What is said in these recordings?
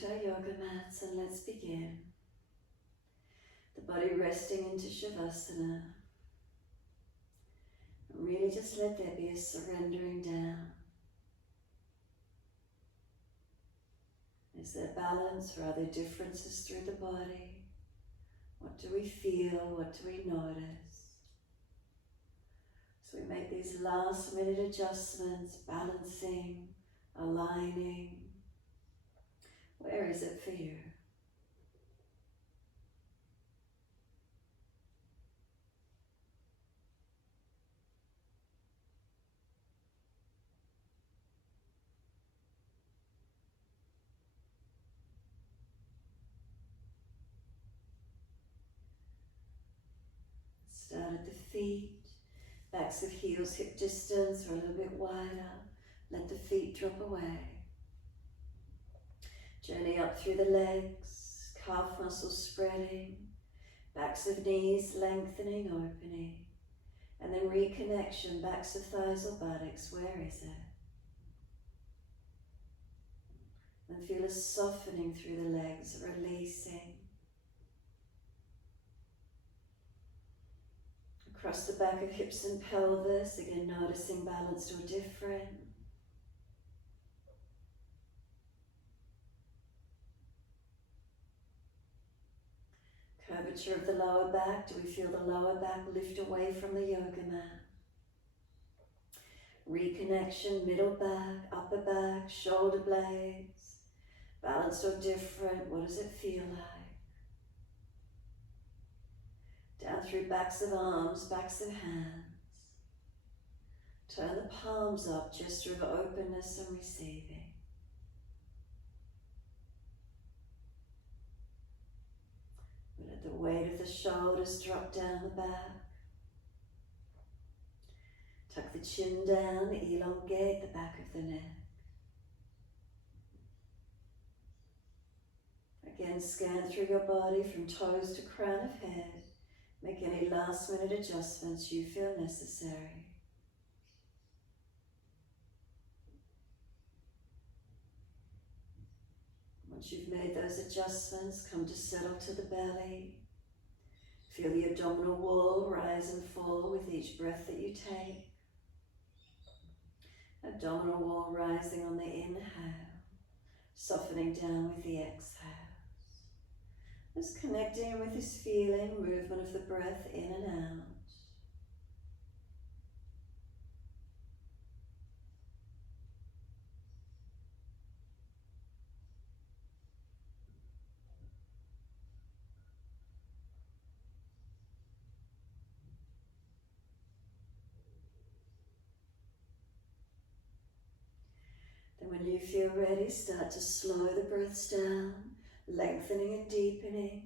to our yoga mats and let's begin. The body resting into Shavasana. And really just let there be a surrendering down. Is there balance or are there differences through the body? What do we feel? What do we notice? So we make these last minute adjustments, balancing, aligning. Where is it for you? Start at the feet, backs of heels hip distance or a little bit wider. Let the feet drop away. Journey up through the legs, calf muscles spreading, backs of knees lengthening, opening, and then reconnection, backs of thighs or buttocks. Where is it? And feel a softening through the legs, releasing. Across the back of hips and pelvis, again noticing balanced or different. Curvature of the lower back. Do we feel the lower back lift away from the yoga mat? Reconnection, middle back, upper back, shoulder blades. Balanced or different. What does it feel like? Down through backs of arms, backs of hands. Turn the palms up, gesture of openness and receiving. Let the weight of the shoulders drop down the back. Tuck the chin down, elongate the back of the neck. Again, scan through your body from toes to crown of head. Make any last minute adjustments you feel necessary. Once you've made those adjustments, come to settle to the belly. Feel the abdominal wall rise and fall with each breath that you take. Abdominal wall rising on the inhale, softening down with the exhale. Just connecting with this feeling, movement of the breath in and out. Then when you feel ready, start to slow the breaths down, lengthening and deepening.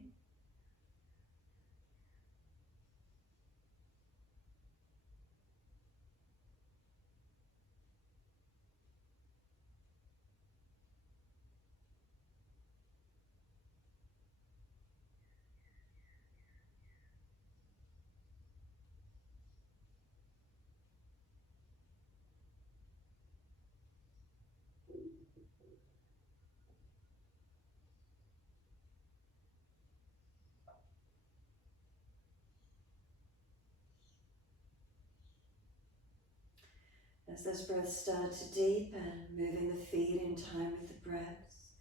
As those breaths start to deepen, moving the feet in time with the breaths.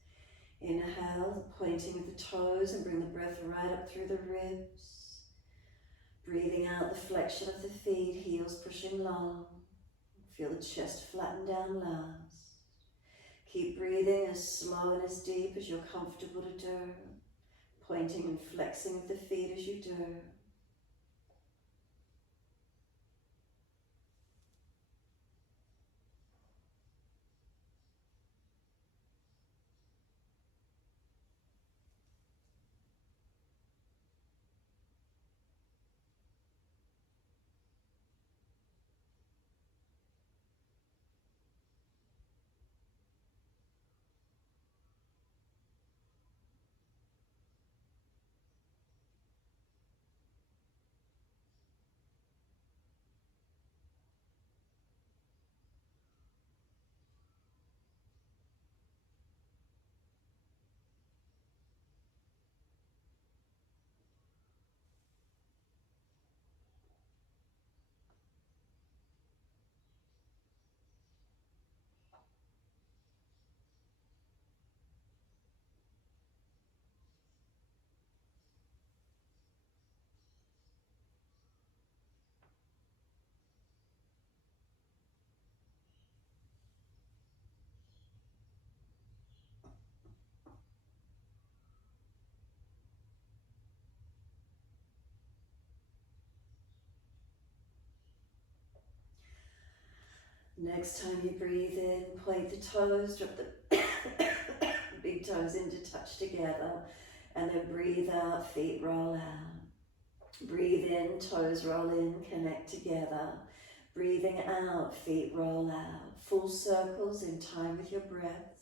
Inhale, pointing with the toes and bring the breath right up through the ribs. Breathing out the flexion of the feet, heels pushing long. Feel the chest flatten down last. Keep breathing as slow and as deep as you're comfortable to do. Pointing and flexing of the feet as you do. Next time you breathe in, point the toes, drop the big toes in to touch together, and then breathe out, feet roll out. Breathe in, toes roll in, connect together. Breathing out, feet roll out. Full circles in time with your breaths.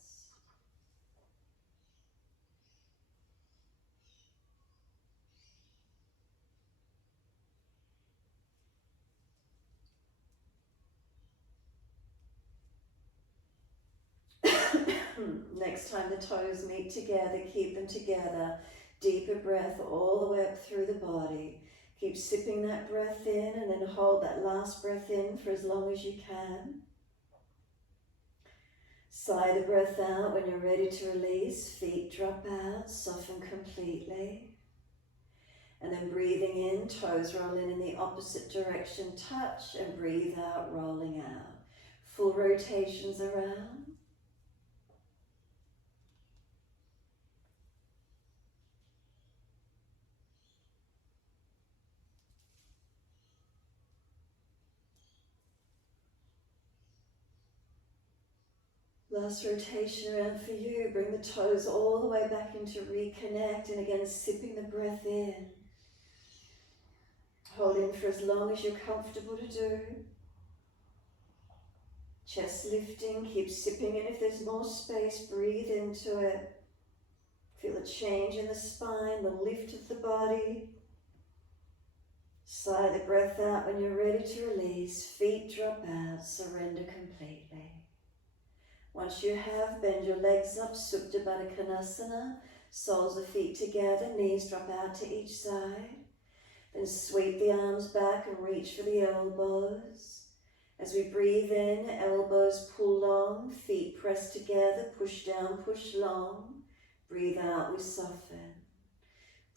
Next time the toes meet together, keep them together. Deeper breath all the way up through the body. Keep sipping that breath in and then hold that last breath in for as long as you can. Sigh the breath out when you're ready to release. Feet drop out, soften completely. And then breathing in, toes roll in the opposite direction, touch, and breathe out, rolling out. Full rotations around. Last rotation around for you. Bring the toes all the way back into reconnect, and again sipping the breath in. Hold in for as long as you're comfortable to do. Chest lifting, keep sipping in. If there's more space, breathe into it. Feel a change in the spine, the lift of the body. Sigh the breath out when you're ready to release. Feet drop out, surrender completely. Once you have, bend your legs up, Supta Baddha Konasana. Soles of feet together, knees drop out to each side. Then sweep the arms back and reach for the elbows. As we breathe in, elbows pull long, feet press together, push down, push long. Breathe out, we soften.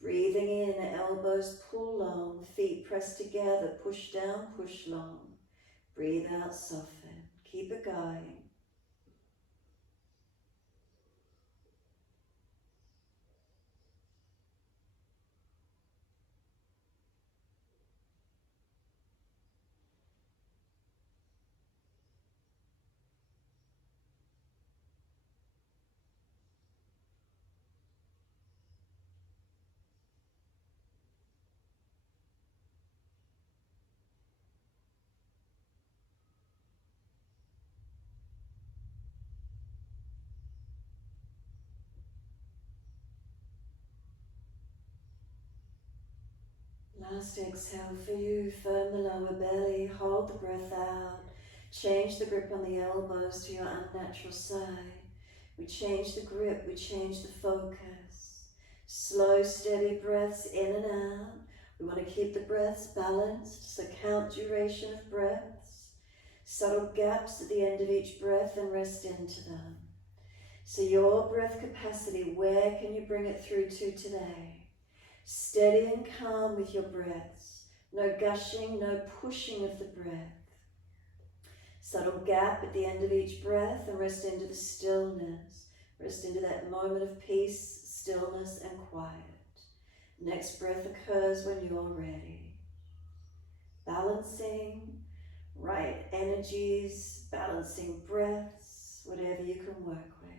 Breathing in, elbows pull long, feet press together, push down, push long. Breathe out, soften. Keep it going. Last exhale for you, firm the lower belly, hold the breath out. Change the grip on the elbows to your unnatural side. We change the grip, we change the focus. Slow, steady breaths in and out. We want to keep the breaths balanced, so count duration of breaths. Subtle gaps at the end of each breath and rest into them. So your breath capacity, where can you bring it through to today? Steady and calm with your breaths. No gushing, no pushing of the breath. Subtle gap at the end of each breath and rest into the stillness. Rest into that moment of peace, stillness and quiet. Next breath occurs when you're ready. Balancing right energies, balancing breaths, whatever you can work with.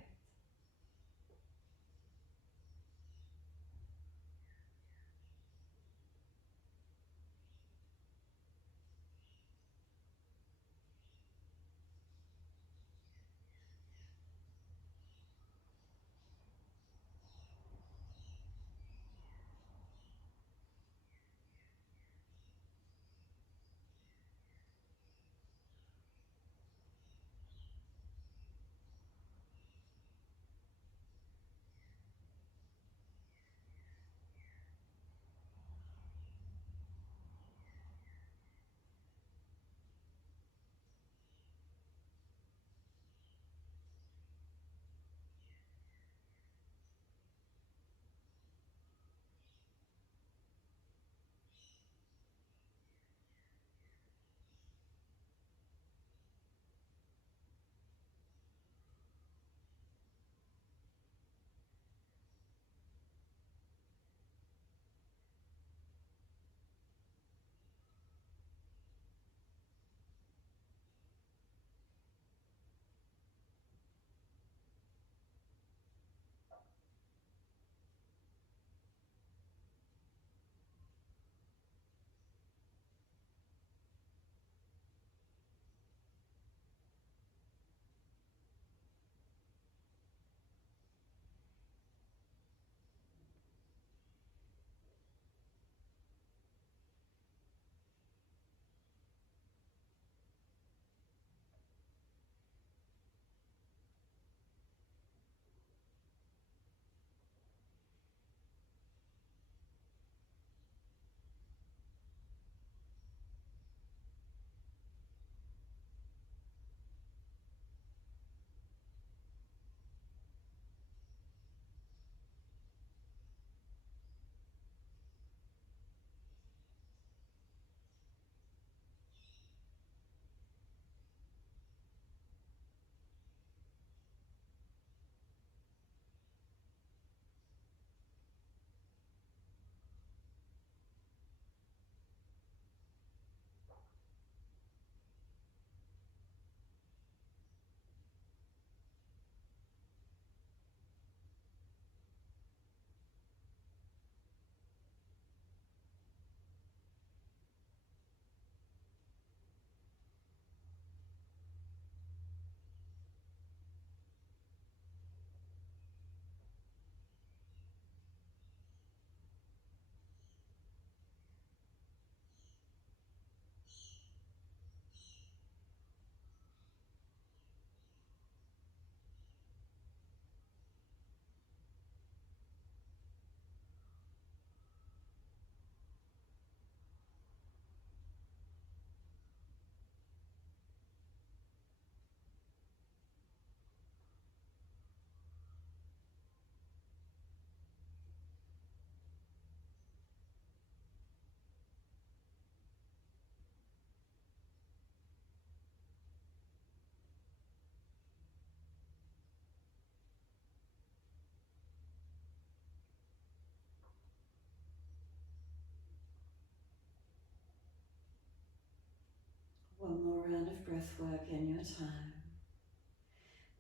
round of breath work in your time.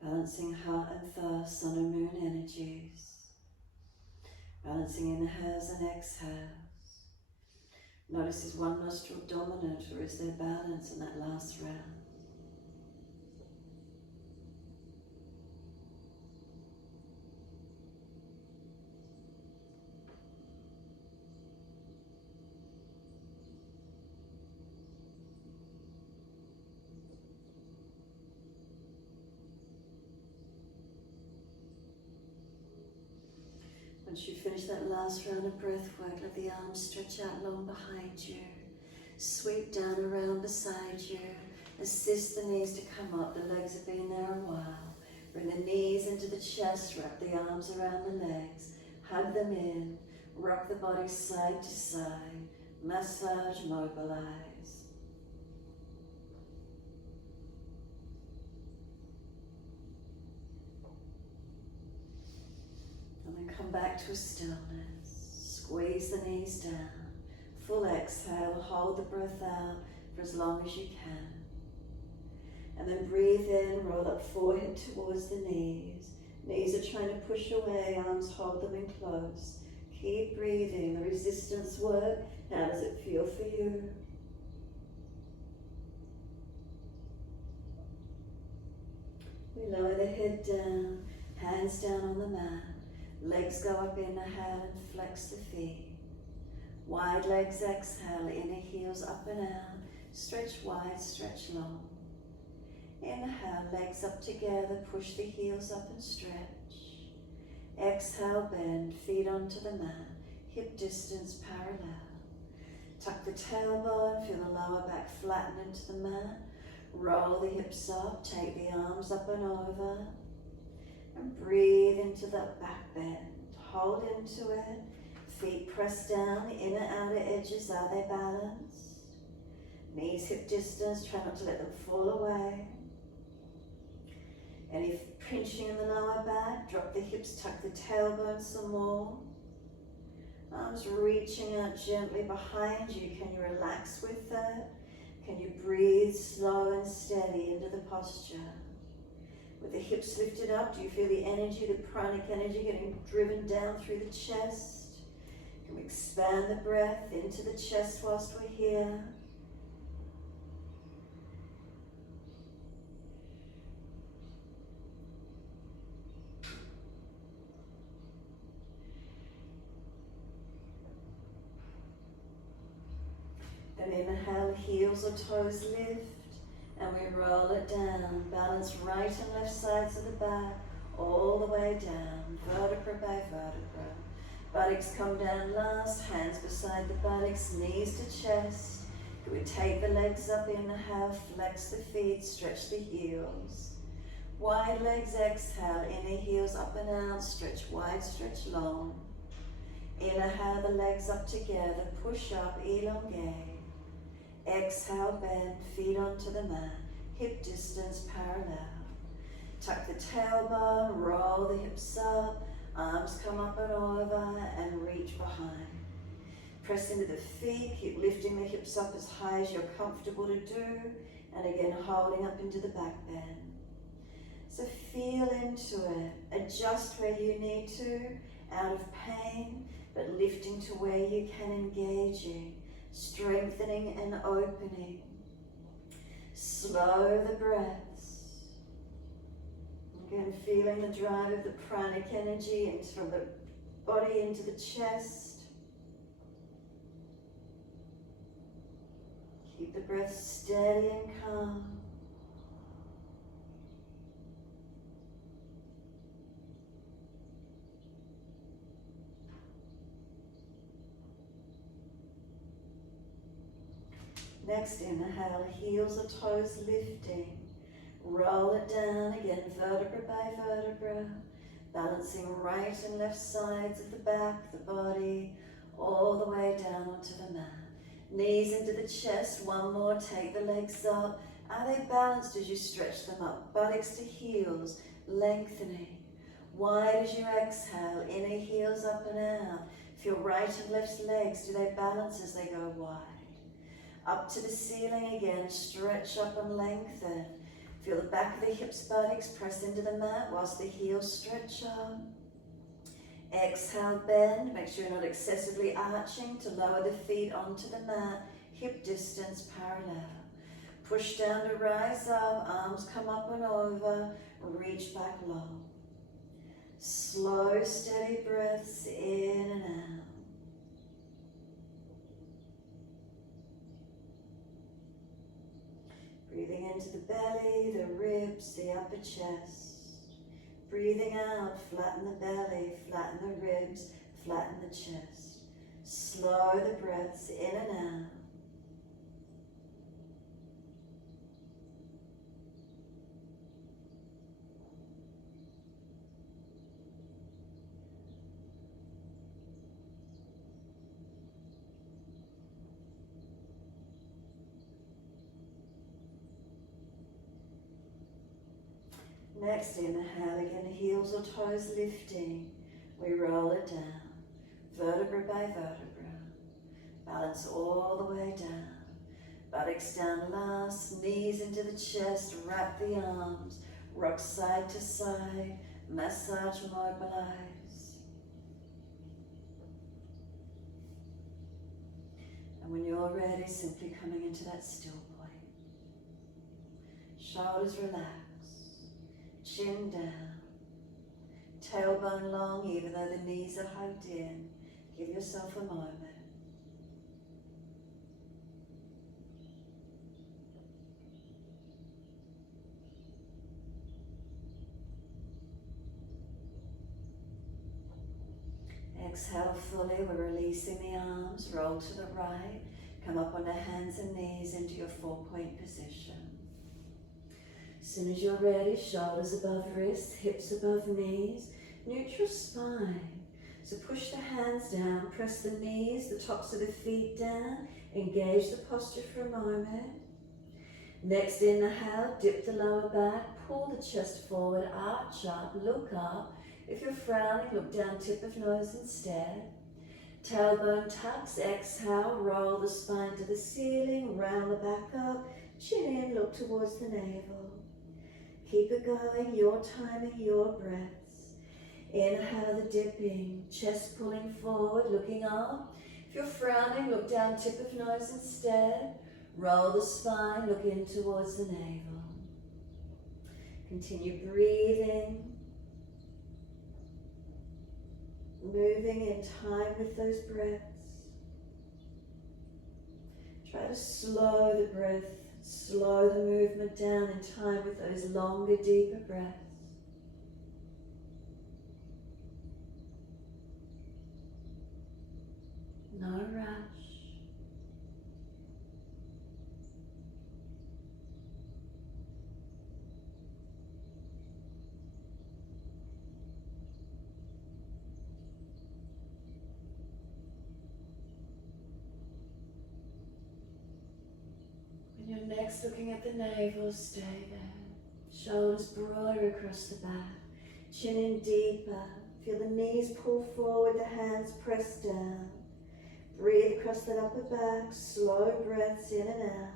Balancing heart and thought, sun and moon energies. Balancing inhales and exhales. Notice, is one nostril dominant or is there balance in that last round? Once you finish that last round of breath work, let the arms stretch out long behind you. Sweep down around beside you. Assist the knees to come up. The legs have been there a while. Bring the knees into the chest. Wrap the arms around the legs. Hug them in. Rock the body side to side. Massage, mobilize. And then come back to a stillness. Squeeze the knees down. Full exhale. Hold the breath out for as long as you can. And then breathe in, roll up forehead towards the knees. Knees are trying to push away, arms hold them in close. Keep breathing, the resistance work. How does it feel for you? We lower the head down, hands down on the mat. Legs go up, inhale and flex the feet. Wide legs, exhale, inner heels up and out. Stretch wide, stretch long. Inhale, legs up together, push the heels up and stretch. Exhale, bend, feet onto the mat, hip distance parallel. Tuck the tailbone, feel the lower back flatten into the mat. Roll the hips up, take the arms up and over. And breathe into that back bend. Hold into it. Feet press down, inner outer edges, are they balanced? Knees hip distance, try not to let them fall away. Any pinching in the lower back, drop the hips, tuck the tailbone some more. Arms reaching out gently behind you. Can you relax with that? Can you breathe slow and steady into the posture? With the hips lifted up, do you feel the energy, the pranic energy getting driven down through the chest? Can we expand the breath into the chest whilst we're here? Then inhale, heels or toes lift, and we roll it down. Balance right and left sides of the back, all the way down, vertebra by vertebra. Buttocks come down last, hands beside the buttocks, knees to chest. Can we take the legs up, inhale, flex the feet, stretch the heels. Wide legs, exhale, inner heels up and out, stretch wide, stretch long. Inhale, the legs up together, push up, elongate. Exhale, bend, feet onto the mat, hip distance parallel. Tuck the tailbone, roll the hips up, arms come up and over and reach behind. Press into the feet, keep lifting the hips up as high as you're comfortable to do, and again holding up into the back bend. So feel into it, adjust where you need to, out of pain, but lifting to where you can, engaging, strengthening and opening. Slow the breaths. Again, feeling the drive of the pranic energy from the body into the chest. Keep the breath steady and calm. Next, inhale, heels or toes lifting. Roll it down again, vertebra by vertebra. Balancing right and left sides of the back, the body, all the way down onto the mat. Knees into the chest, one more, take the legs up. Are they balanced as you stretch them up? Buttocks to heels, lengthening. Wide as you exhale, inner heels up and out. Feel right and left legs, do they balance as they go wide? Up to the ceiling again, stretch up and lengthen. Feel the back of the hips, buttocks press into the mat whilst the heels stretch up. Exhale, bend. Make sure you're not excessively arching to lower the feet onto the mat. Hip distance parallel. Push down to rise up, arms come up and over, reach back low. Slow, steady breaths in and out. Breathing into the belly, the ribs, the upper chest. Breathing out, flatten the belly, flatten the ribs, flatten the chest. Slow the breaths in and out. Next, inhale again, heels or toes lifting. We roll it down, vertebra by vertebra. Balance all the way down. Buttocks down last, knees into the chest, wrap the arms, rock side to side, massage, mobilize. And when you're ready, simply coming into that still point. Shoulders relax. Chin down, tailbone long even though the knees are hugged in. Give yourself a moment. Exhale fully, we're releasing the arms, roll to the right, come up on the hands and knees into your 4-point position. As soon as you're ready, shoulders above wrists, hips above knees, neutral spine. So push the hands down, press the knees, the tops of the feet down, engage the posture for a moment. Next inhale, dip the lower back, pull the chest forward, arch up, look up. If you're frowning, look down, tip of nose instead. Tailbone tucks, exhale, roll the spine to the ceiling, round the back up, chin in, look towards the navel. Keep it going, your timing, your breaths. Inhale the dipping, chest pulling forward, looking up. If you're frowning, look down, tip of nose instead. Roll the spine, look in towards the navel. Continue breathing. Moving in time with those breaths. Try to slow the breath. Slow the movement down in time with those longer, deeper breaths. No rush. When you're next looking at the navel, stay there. Shoulders broader across the back. Chin in deeper. Feel the knees pull forward, the hands press down. Breathe across that upper back. Slow breaths in and out.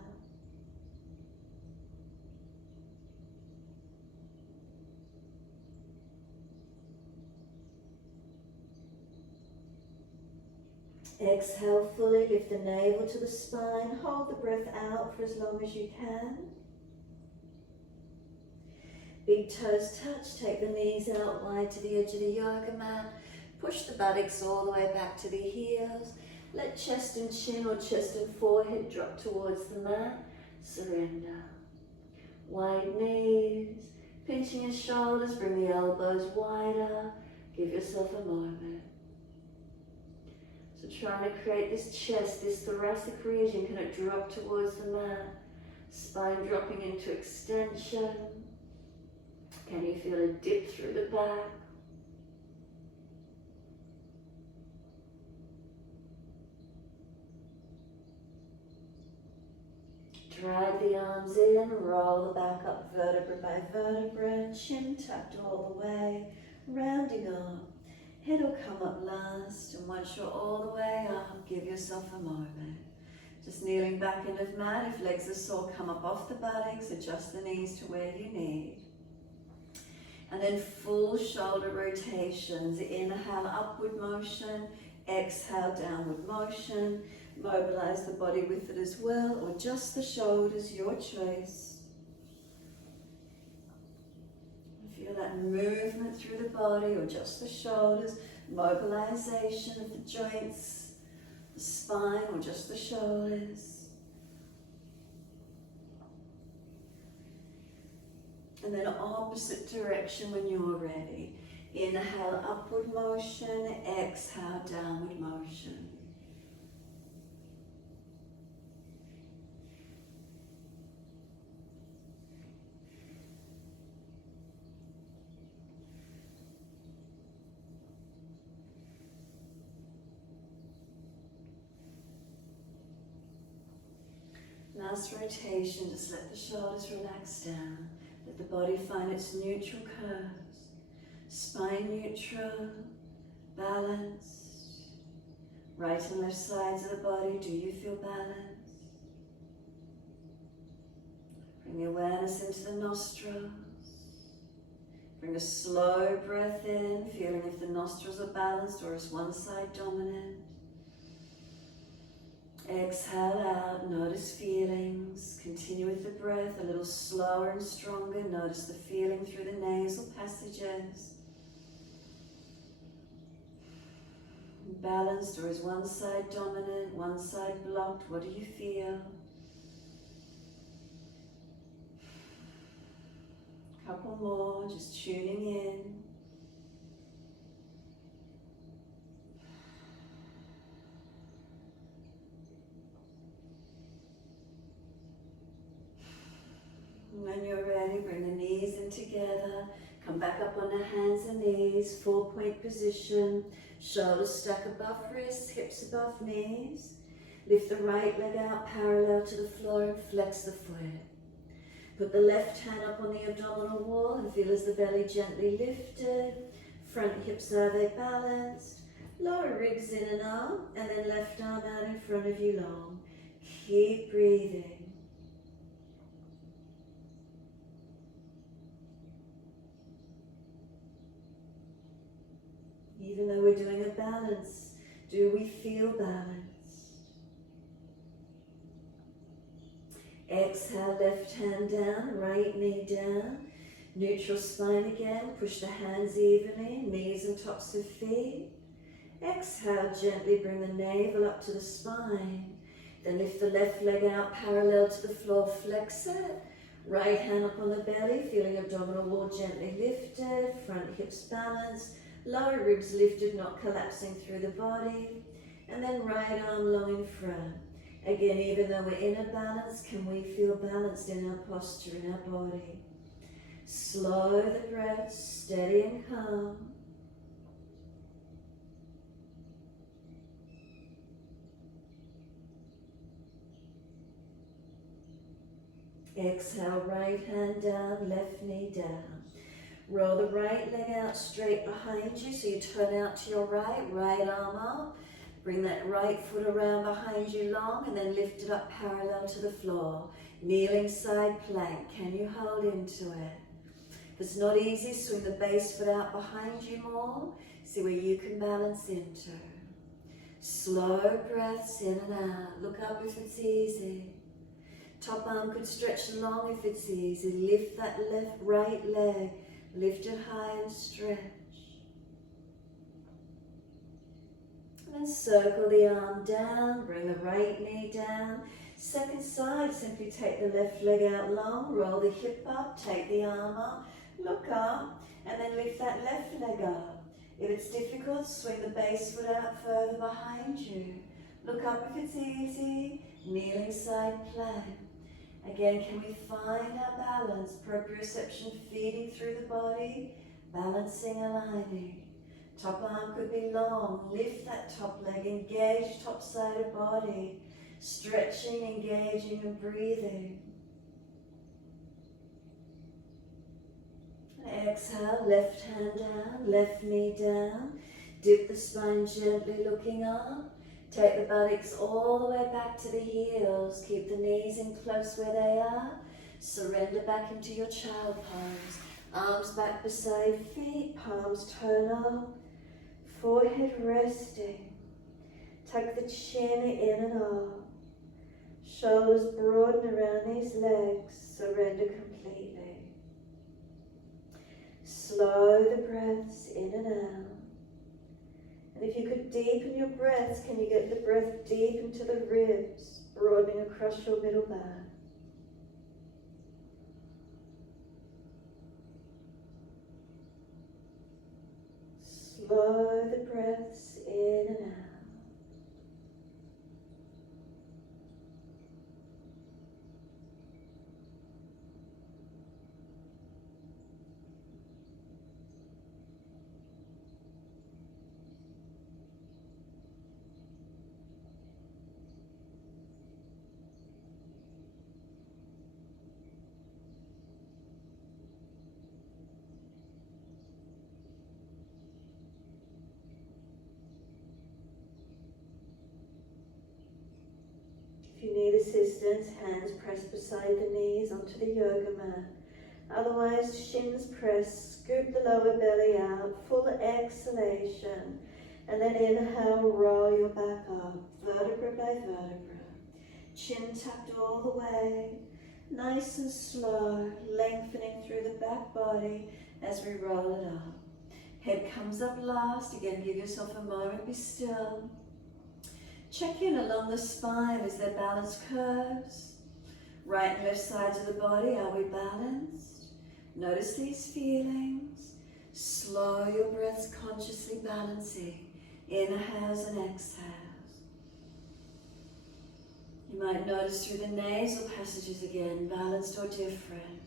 Exhale fully, lift the navel to the spine, hold the breath out for as long as you can. Big toes touch, take the knees out wide to the edge of the yoga mat, push the buttocks all the way back to the heels, let chest and chin or chest and forehead drop towards the mat, surrender. Wide knees, pinching your shoulders, bring the elbows wider, give yourself a moment. So trying to create this chest, this thoracic region, can it drop towards the mat? Spine dropping into extension. Can you feel a dip through the back? Drag the arms in, roll the back up vertebra by vertebra, chin tucked all the way, rounding up. Head will come up last, and once you're all the way up, give yourself a moment. Just kneeling back into mat. If legs are sore, come up off the buttocks, adjust the knees to where you need. And then full shoulder rotations. Inhale, upward motion. Exhale, downward motion. Mobilize the body with it as well, or just the shoulders, your choice. Feel that movement through the body, or just the shoulders. Mobilization of the joints, the spine, or just the shoulders. And then opposite direction when you're ready. Inhale, upward motion. Exhale, downward motion. Last rotation, just let the shoulders relax down. Let the body find its neutral curves. Spine neutral, balanced. Right and left sides of the body, do you feel balanced? Bring the awareness into the nostrils. Bring a slow breath in, feeling if the nostrils are balanced or is one side dominant. Exhale out, notice feelings. Continue with the breath, a little slower and stronger. Notice the feeling through the nasal passages. Balanced, or is one side dominant, one side blocked? What do you feel? Couple more, just tuning in. When you're ready, bring the knees in together. Come back up on the hands and knees, 4-point position. Shoulders stack above wrists, hips above knees. Lift the right leg out parallel to the floor and flex the foot. Put the left hand up on the abdominal wall and feel as the belly gently lifted. Front hips, are they balanced? Lower ribs in and out, and then left arm out in front of you long. Keep breathing. Even though we're doing a balance, do we feel balanced? Exhale, left hand down, right knee down. Neutral spine again, push the hands evenly, knees and tops of feet. Exhale, gently bring the navel up to the spine. Then lift the left leg out parallel to the floor, flex it. Right hand up on the belly, feeling abdominal wall gently lifted, front hips balanced. Lower ribs lifted, not collapsing through the body. And then right arm long in front. Again, even though we're in a balance, can we feel balanced in our posture, in our body? Slow the breath, steady and calm. Exhale, right hand down, left knee down. Roll the right leg out straight behind you, so you turn out to your right, right arm up. Bring that right foot around behind you long, and then lift it up parallel to the floor. Kneeling side plank, can you hold into it? If it's not easy, swing the base foot out behind you more. See where you can balance into. Slow breaths in and out. Look up if it's easy. Top arm could stretch long if it's easy. Lift that right leg. Lift it high and stretch. And then circle the arm down, bring the right knee down. Second side, simply take the left leg out long, roll the hip up, take the arm up, look up, and then lift that left leg up. If it's difficult, swing the base foot out further behind you. Look up if it's easy, kneeling side plank. Again, can we find our balance? Proprioception feeding through the body, balancing, aligning. Top arm could be long. Lift that top leg, engage top side of body. Stretching, engaging and breathing. Exhale, left hand down, left knee down. Dip the spine gently, looking up. Take the buttocks all the way back to the heels. Keep the knees in close where they are. Surrender back into your child pose. Arms back beside feet, palms turn up. Forehead resting. Tuck the chin in and up. Shoulders broaden around these legs. Surrender completely. Slow the breaths in and out. And if you could deepen your breaths, can you get the breath deep into the ribs, broadening across your middle back? Slow the breaths in and out. If you need assistance, hands pressed beside the knees onto the yoga mat. Otherwise, shins pressed, scoop the lower belly out, full exhalation. And then inhale, roll your back up, vertebra by vertebra. Chin tucked all the way, nice and slow, lengthening through the back body as we roll it up. Head comes up last. Again, give yourself a moment, be still. Check in along the spine. Is there balanced curves? Right and left sides of the body, are we balanced? Notice these feelings. Slow your breaths, consciously balancing. Inhales and exhales. You might notice through the nasal passages again, balanced or different.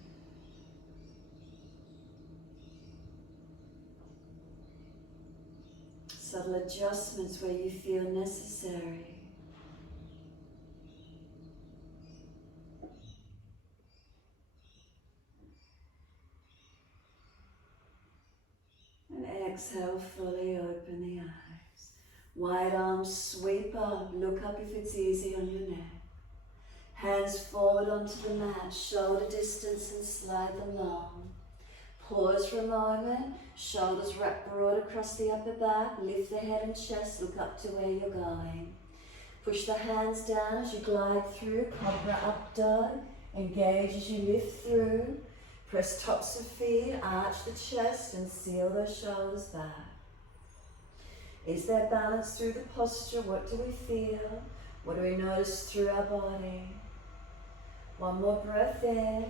Subtle adjustments where you feel necessary. And exhale, fully open the eyes. Wide arms sweep up, look up if it's easy on your neck. Hands forward onto the mat, shoulder distance and slide them long. Pause for a moment, shoulders wrap broad across the upper back, lift the head and chest, look up to where you're going. Push the hands down as you glide through, cobra up dog, engage as you lift through. Press tops of feet, arch the chest and seal those shoulders back. Is there balance through the posture? What do we feel? What do we notice through our body? One more breath in.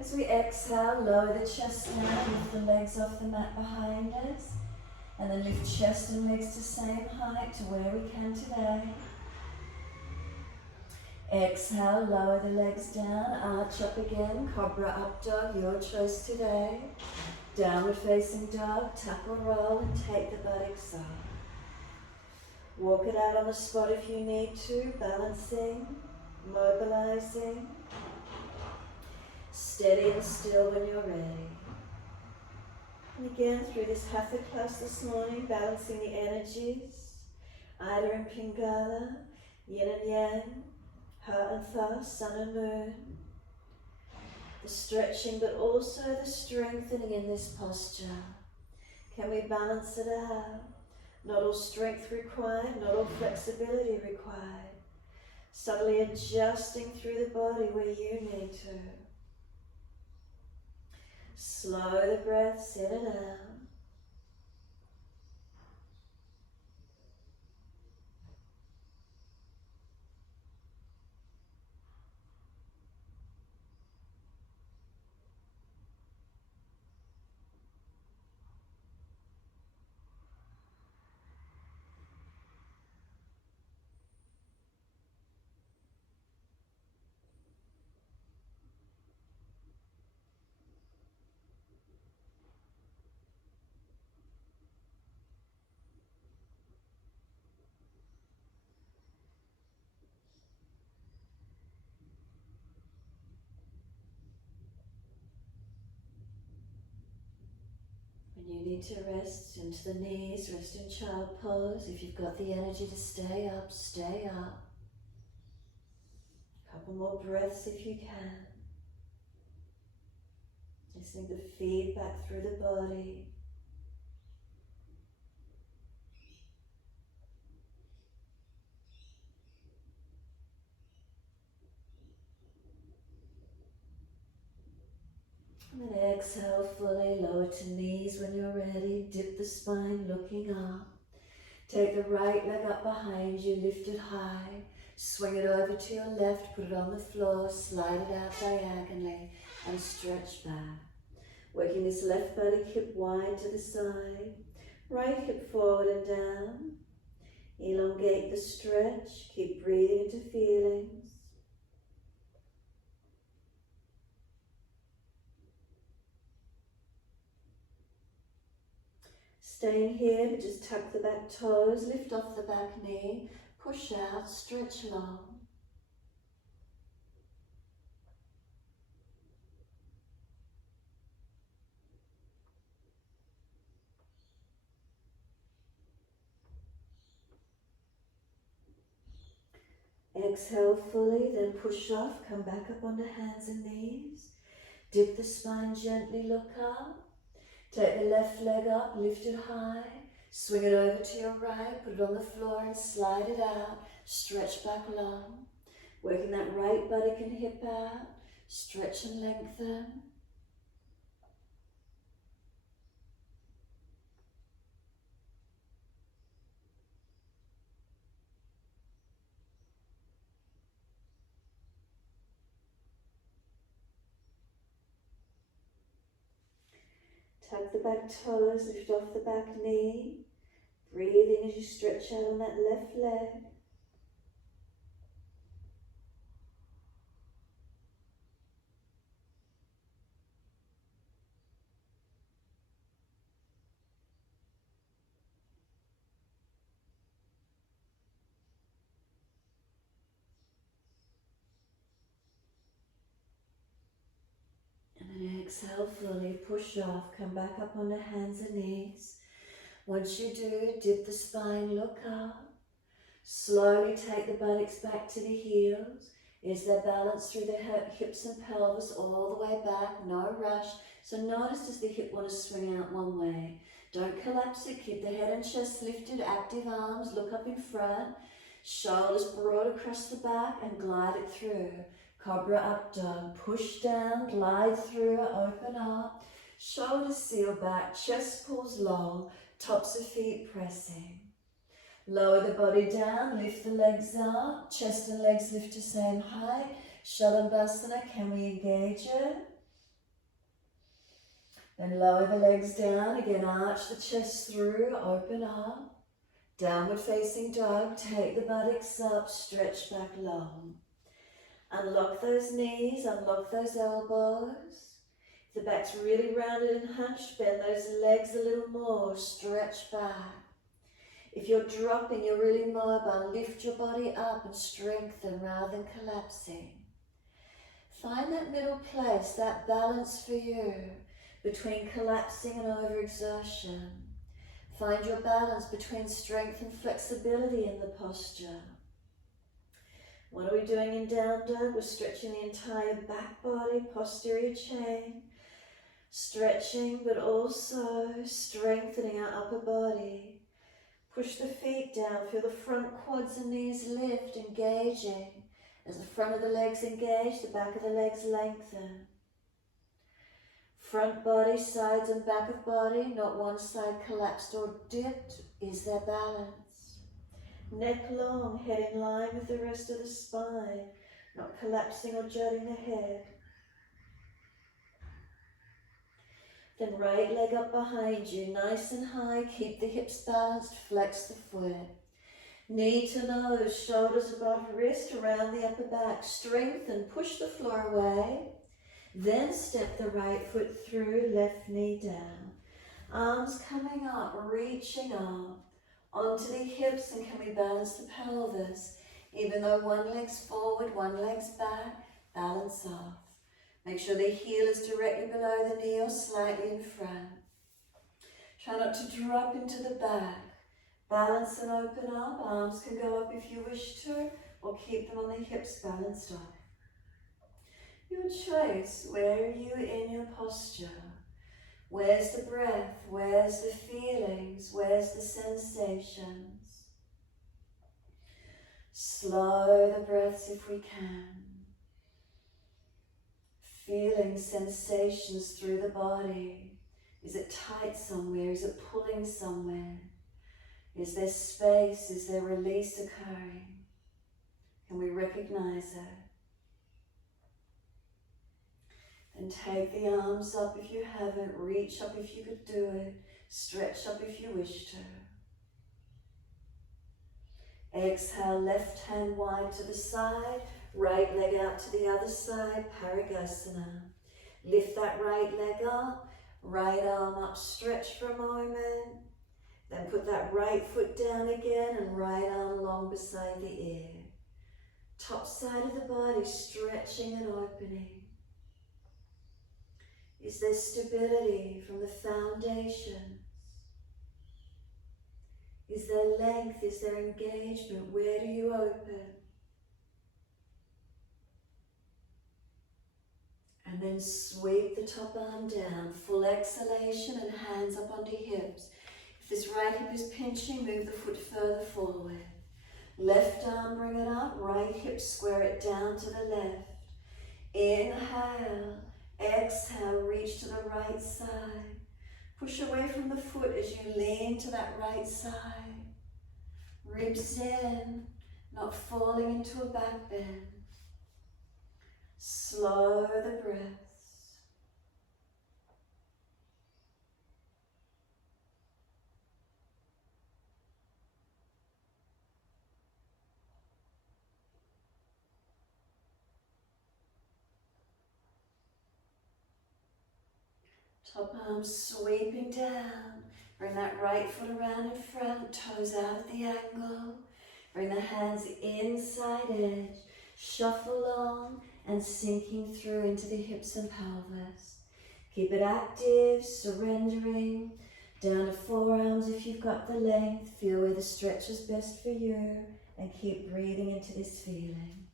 As we exhale, lower the chest down, lift the legs off the mat behind us. And then lift chest and legs to same height to where we can today. Exhale, lower the legs down, arch up again, cobra up dog, your choice today. Downward facing dog, tuck or roll and take the buttocks up. Walk it out on the spot if you need to, balancing, mobilizing. Steady and still when you're ready. And again, through this Hatha class this morning, balancing the energies, Ida and Pingala, yin and yang, Ha and Tha, sun and moon. The stretching, but also the strengthening in this posture. Can we balance it out? Not all strength required, not all flexibility required. Subtly adjusting through the body where you need to. Slow the breaths in and out. When you need to rest into the knees, rest in child pose. If you've got the energy to stay up, stay up. A couple more breaths if you can. Listening to the feedback through the body. And then exhale fully, lower to knees when you're ready. Dip the spine, looking up. Take the right leg up behind you, lift it high. Swing it over to your left, put it on the floor, slide it out diagonally and stretch back. Working this left body hip wide to the side. Right hip forward and down. Elongate the stretch, keep breathing into feelings. Staying here, but just tuck the back toes, lift off the back knee, push out, stretch long. Exhale fully, then push off, come back up onto hands and knees. Dip the spine gently, look up. Take the left leg up, lift it high. Swing it over to your right, put it on the floor and slide it out. Stretch back long. Working that right buttock and hip out. Stretch and lengthen. Tuck the back toes, lift off the back knee. Breathing as you stretch out on that left leg. And then exhale fully, push off, come back up onto hands and knees. Once you do, dip the spine, look up. Slowly take the buttocks back to the heels. Is there balance through the hips and pelvis all the way back? No rush. So notice, does the hip want to swing out one way? Don't collapse it. Keep the head and chest lifted. Active arms. Look up in front. Shoulders broad across the back and glide it through. Cobra up dog. Push down. Glide through. Open up. Shoulders seal back. Chest pulls long. Tops of feet pressing. Lower the body down, lift the legs up, chest and legs lift to same height. Shavasana, can we engage it? Then lower the legs down, again arch the chest through, open up. Downward facing dog, take the buttocks up, stretch back long. Unlock those knees, unlock those elbows. If the back's really rounded and hunched, bend those legs a little more, stretch back. If you're dropping, you're really mobile, lift your body up and strengthen rather than collapsing. Find that middle place, that balance for you between collapsing and overexertion. Find your balance between strength and flexibility in the posture. What are we doing in down dog? We're stretching the entire back body, posterior chain. Stretching, but also strengthening our upper body. Push the feet down, feel the front quads and knees lift, engaging. As the front of the legs engage, the back of the legs lengthen. Front body, sides and back of body, not one side collapsed or dipped. Is there balance? Neck long, head in line with the rest of the spine, not collapsing or jutting the head. Then right leg up behind you, nice and high, keep the hips balanced, flex the foot. Knee to nose, shoulders above wrist, around the upper back, strengthen, push the floor away. Then step the right foot through, left knee down. Arms coming up, reaching up, onto the hips, and can we balance the pelvis? Even though one leg's forward, one leg's back, balance off. Make sure the heel is directly below the knee or slightly in front. Try not to drop into the back. Balance and open up. Arms can go up if you wish to, or keep them on the hips balanced up. Your choice. Where are you in your posture? Where's the breath? Where's the feelings? Where's the sensations? Slow the breaths if we can. Feeling sensations through the body. Is it tight somewhere? Is it pulling somewhere? Is there space? Is there release occurring? Can we recognize it? And take the arms up if you haven't. Reach up if you could do it. Stretch up if you wish to. Exhale, left hand wide to the side. Right leg out to the other side. Parigasana. Lift that right leg up. Right arm up. Stretch for a moment. Then put that right foot down again and right arm long beside the ear. Top side of the body stretching and opening. Is there stability from the foundations? Is there length? Is there engagement? Where do you open? And then sweep the top arm down. Full exhalation and hands up onto hips. If this right hip is pinching, move the foot further forward. Left arm, bring it up. Right hip, square it down to the left. Inhale. Exhale, reach to the right side. Push away from the foot as you lean to that right side. Ribs in, not falling into a back bend. Slow the breaths. Top arm sweeping down. Bring that right foot around in front, toes out at the angle. Bring the hands inside edge. Shuffle long and sinking through into the hips and pelvis. Keep it active, surrendering. Down to forearms if you've got the length. Feel where the stretch is best for you and keep breathing into this feeling.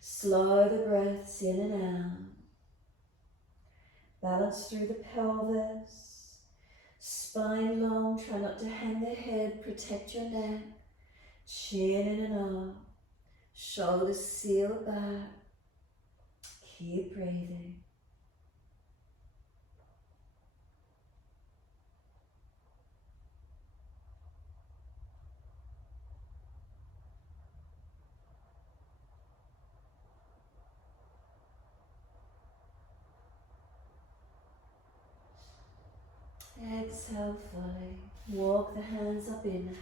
Slow the breaths in and out. Balance through the pelvis. Spine long, try not to hang the head, protect your neck. Chin in and up. Shoulders seal back. Keep breathing. Exhale fully. Walk the hands up, inhale.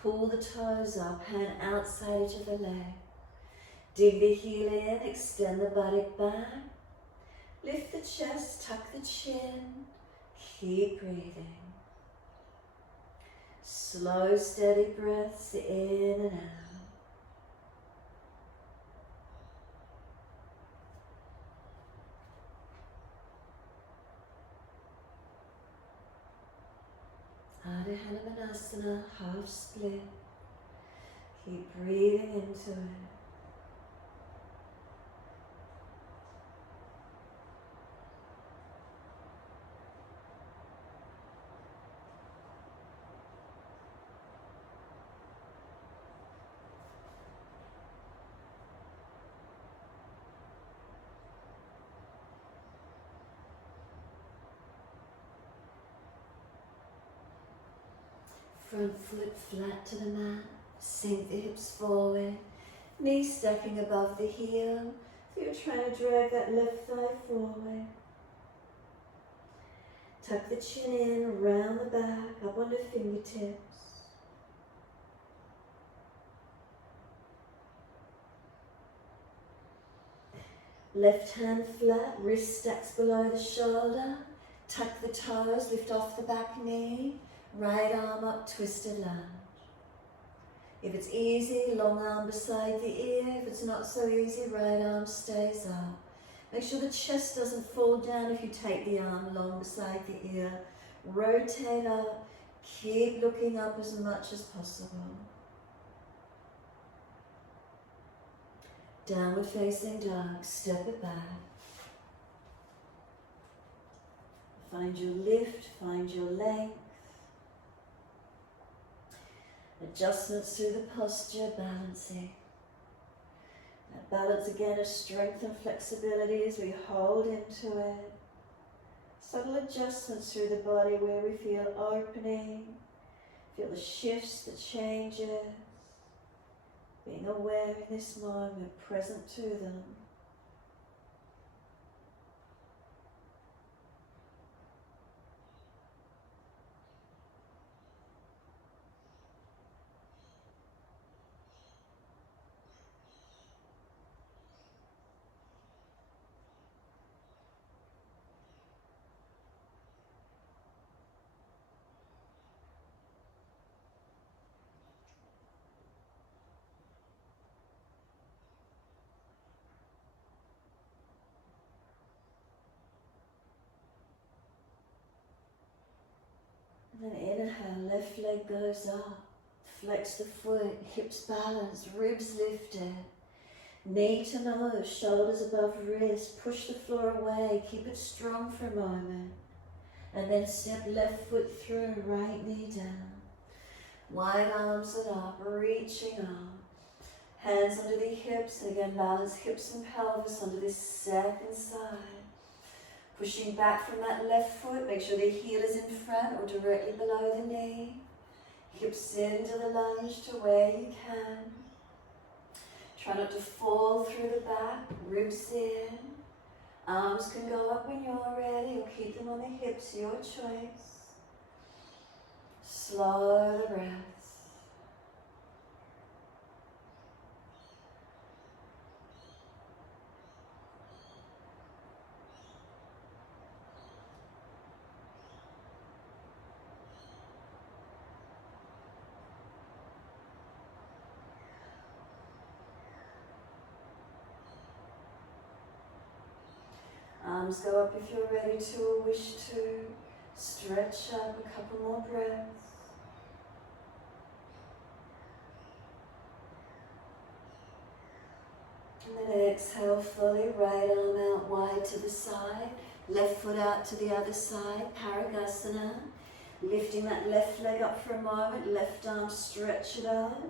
Pull the toes up, hand outside edge of the leg. Dig the heel in, extend the buttock back. Lift the chest, tuck the chin. Keep breathing. Slow, steady breaths in and out. Ardha Manasana, half split. Keep breathing into it. Front foot flat to the mat, sink the hips forward, knees stacking above the heel. So you're trying to drag that left thigh forward. Tuck the chin in, round the back, up onto fingertips. Left hand flat, wrist stacks below the shoulder. Tuck the toes, lift off the back knee. Right arm up, twisted lunge. If it's easy, long arm beside the ear. If it's not so easy, right arm stays up. Make sure the chest doesn't fall down if you take the arm long beside the ear. Rotate up. Keep looking up as much as possible. Downward facing dog. Step it back. Find your lift. Find your length. Adjustments through the posture. Balancing. That balance again of strength and flexibility as we hold into it. Subtle adjustments through the body where we feel opening, feel the shifts, the changes, being aware in this moment, present to them. And then inhale, left leg goes up, flex the foot, hips balanced, ribs lifted, knee to nose, shoulders above wrist, push the floor away, keep it strong for a moment, and then step left foot through, right knee down, wide arms it up, reaching up, hands under the hips, and again balance hips and pelvis under this second side. Pushing back from that left foot, make sure the heel is in front or directly below the knee. Hips into the lunge to where you can. Try not to fall through the back, ribs in. Arms can go up when you're ready or keep them on the hips, your choice. Slow the breath. Arms go up if you're ready to or wish to. Stretch up, a couple more breaths. And then exhale fully, right arm out wide to the side, left foot out to the other side, Parigasana. Lifting that left leg up for a moment, left arm stretch it out.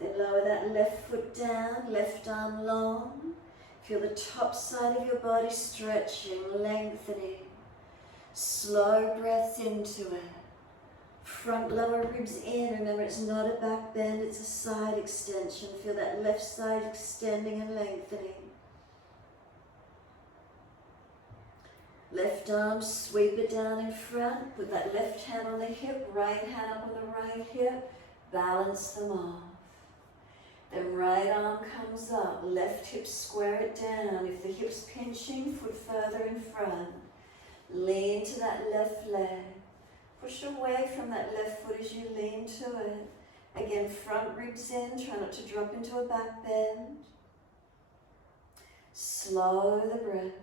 Then lower that left foot down, left arm long. Feel the top side of your body stretching, lengthening. Slow breaths into it. Front lower ribs in. Remember, it's not a back bend, it's a side extension. Feel that left side extending and lengthening. Left arm, sweep it down in front. Put that left hand on the hip, right hand up on the right hip. Balance them off. Then right arm comes up, left hip square it down. If the hip's pinching, foot further in front. Lean to that left leg. Push away from that left foot as you lean to it. Again, front ribs in, try not to drop into a back bend. Slow the breaths.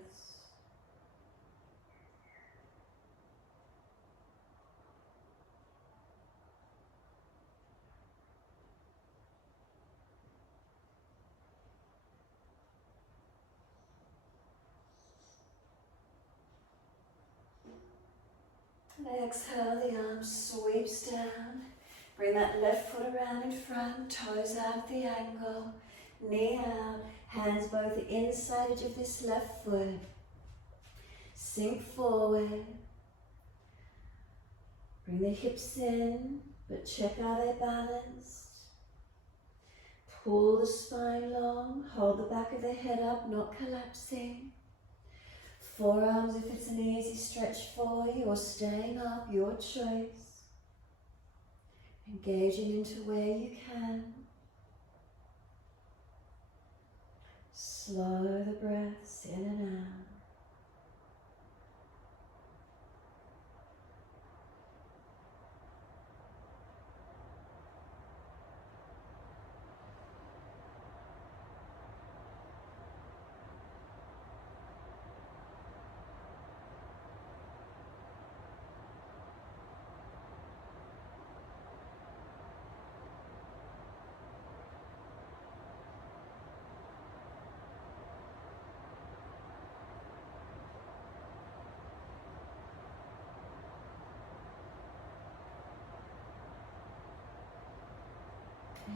And exhale, the arm sweeps down. Bring that left foot around in front, toes out at the ankle, knee out, hands both inside edge of this left foot. Sink forward. Bring the hips in, but check how they're balanced. Pull the spine long, hold the back of the head up, not collapsing. Forearms if it's an easy stretch for you, or staying up, your choice. Engaging into where you can. Slow the breaths in and out.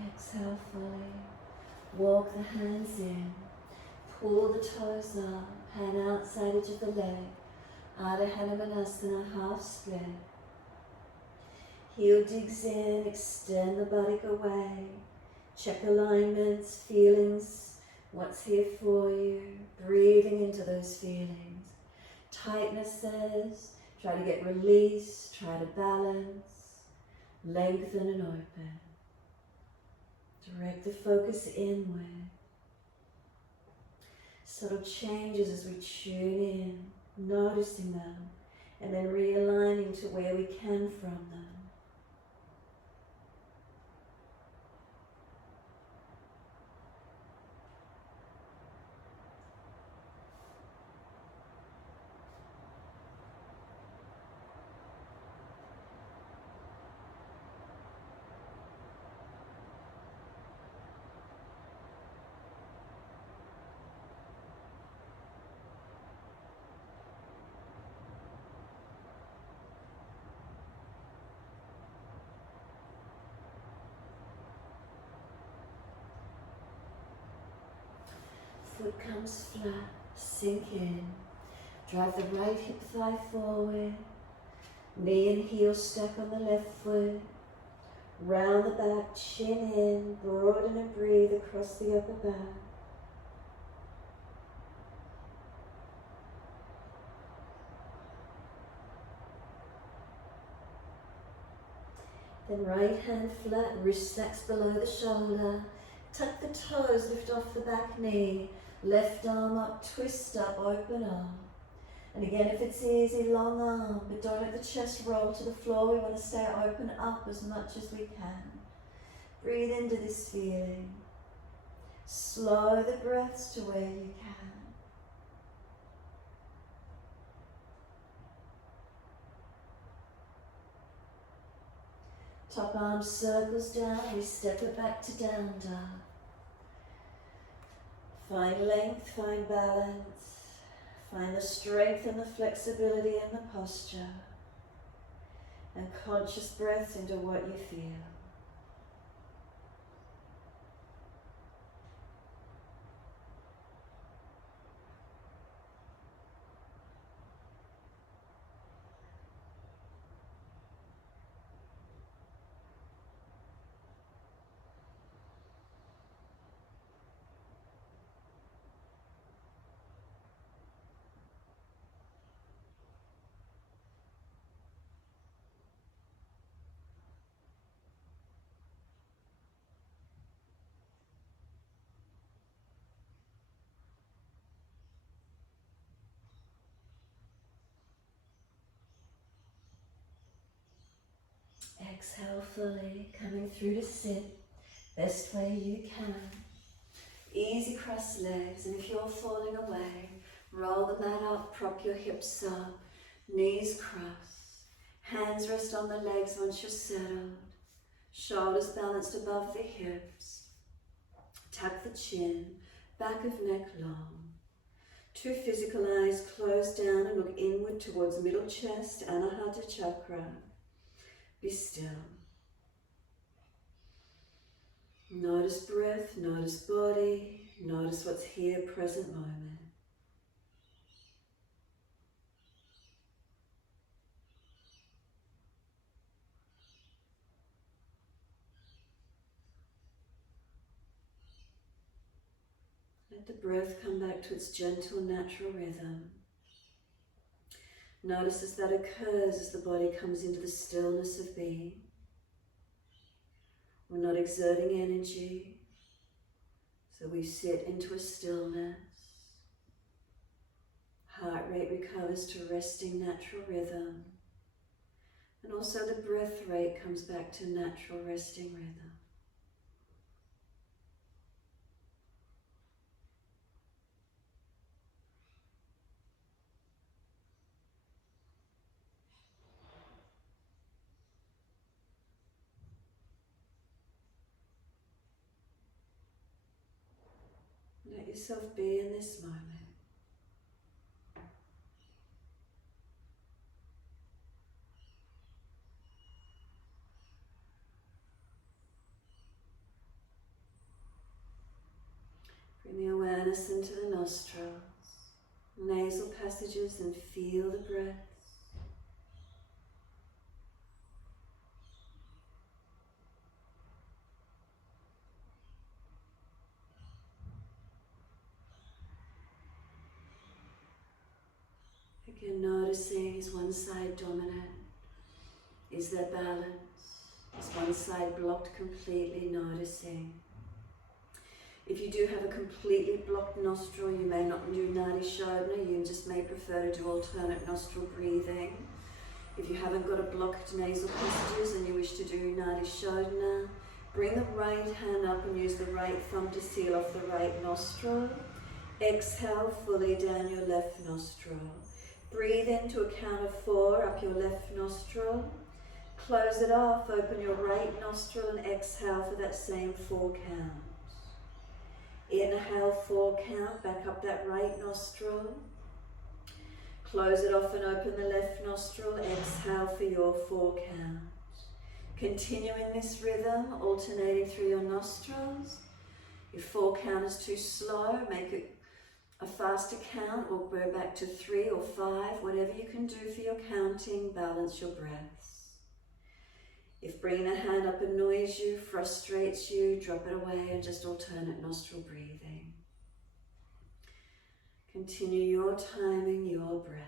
Exhale fully. Walk the hands in. Pull the toes up. Hand outside edge of the leg. Ardha Hanumanasana, half split. Heel digs in, extend the buttock away. Check alignments, feelings, what's here for you. Breathing into those feelings. Tightnesses, try to get release, try to balance. Lengthen and open. Direct the focus inward. Subtle changes as we tune in, noticing them, and then realigning to where we can from them. Foot comes flat, sink in. Drive the right hip thigh forward. Knee and heel stack on the left foot. Round the back, chin in. Broaden and breathe across the upper back. Then right hand flat, wrist stacks below the shoulder. Tuck the toes, lift off the back knee. Left arm up, twist up, open up. And again, if it's easy, long arm, but don't let the chest roll to the floor. We want to stay open up as much as we can. Breathe into this feeling. Slow the breaths to where you can. Top arm circles down, we step it back to down dog. Find length, find balance, find the strength and the flexibility in the posture, and conscious breaths into what you feel. Exhale fully, coming through to sit, best way you can. Easy cross legs, and if you're falling away, roll the mat up, prop your hips up, knees cross, hands rest on the legs once you're settled, shoulders balanced above the hips, tap the chin, back of neck long. Two physical eyes close down and look inward towards middle chest, Anahata chakra. Be still. Notice breath, notice body, notice what's here, present moment. Let the breath come back to its gentle, natural rhythm. Notice as that occurs, as the body comes into the stillness of being. We're not exerting energy, so we sit into a stillness. Heart rate recovers to resting natural rhythm. And also the breath rate comes back to natural resting rhythm. Let yourself be in this moment. awareness into the nostrils, nasal passages, and feel the breath. Again, noticing, is one side dominant? Is there balance? Is one side blocked completely? Noticing. If you do have a completely blocked nostril, you may not do Nadi Shodhana, you just may prefer to do alternate nostril breathing. If you haven't got a blocked nasal passages and you wish to do Nadi Shodhana, bring the right hand up and use the right thumb to seal off the right nostril. Exhale fully down your left nostril. Breathe into a count of 4 up your left nostril. Close it off, open your right nostril and exhale for that same 4 counts. Inhale, 4 count, back up that right nostril. Close it off and open the left nostril. Exhale for your 4 counts. Continue in this rhythm, alternating through your nostrils. If 4 count is too slow, make it a faster count or go back to 3 or 5. Whatever you can do for your counting, balance your breaths. If bringing a hand up annoys you, frustrates you, drop it away and just alternate nostril breathing. Continue your timing, your breaths.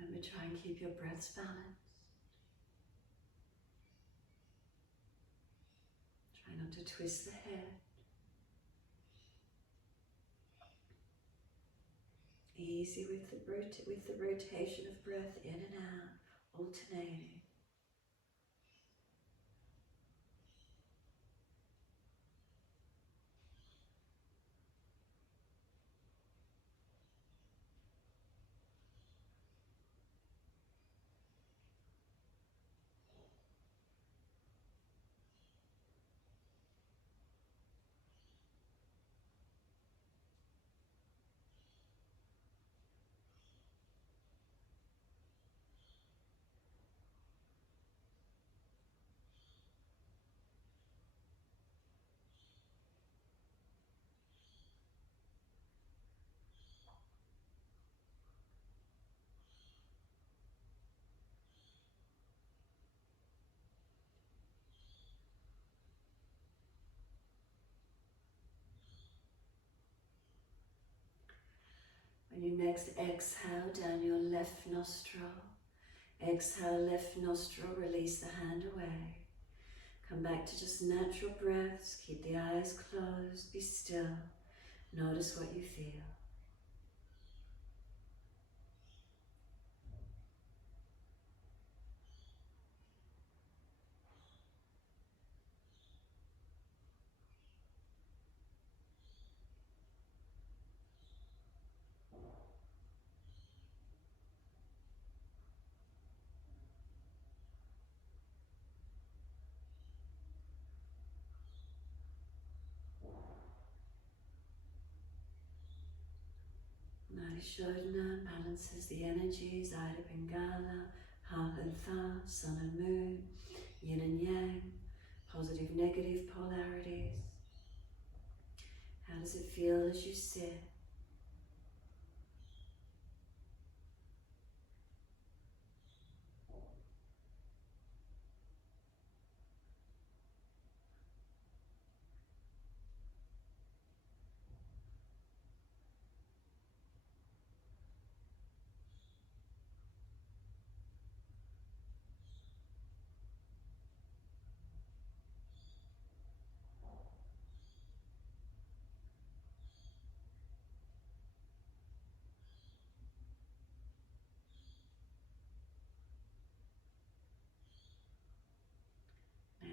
Remember, try and keep your breaths balanced. Try not to twist the head. Easy with the rotation of breath in and out, alternating. When you next exhale down your left nostril, exhale left nostril, release the hand away. Come back to just natural breaths, keep the eyes closed, be still, notice what you feel. Nadi Shodhana balances the energies, Ida Pingala, Hatha and Tha, Sun and Moon, Yin and Yang, positive, negative polarities. How does it feel as you sit?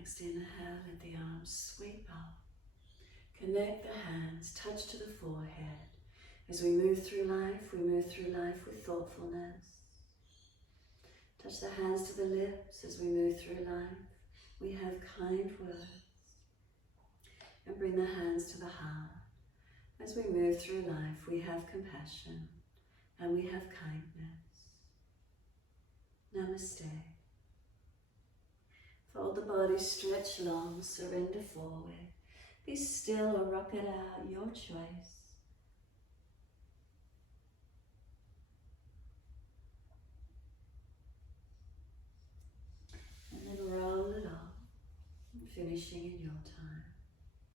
Next inhale, let the arms sweep up. Connect the hands, touch to the forehead. As we move through life with thoughtfulness. Touch the hands to the lips as we move through life. We have kind words. And bring the hands to the heart. As we move through life, we have compassion and we have kindness. Namaste. Fold the body, stretch long, surrender forward. Be still or rock it out, your choice. And then roll it off, finishing in your time.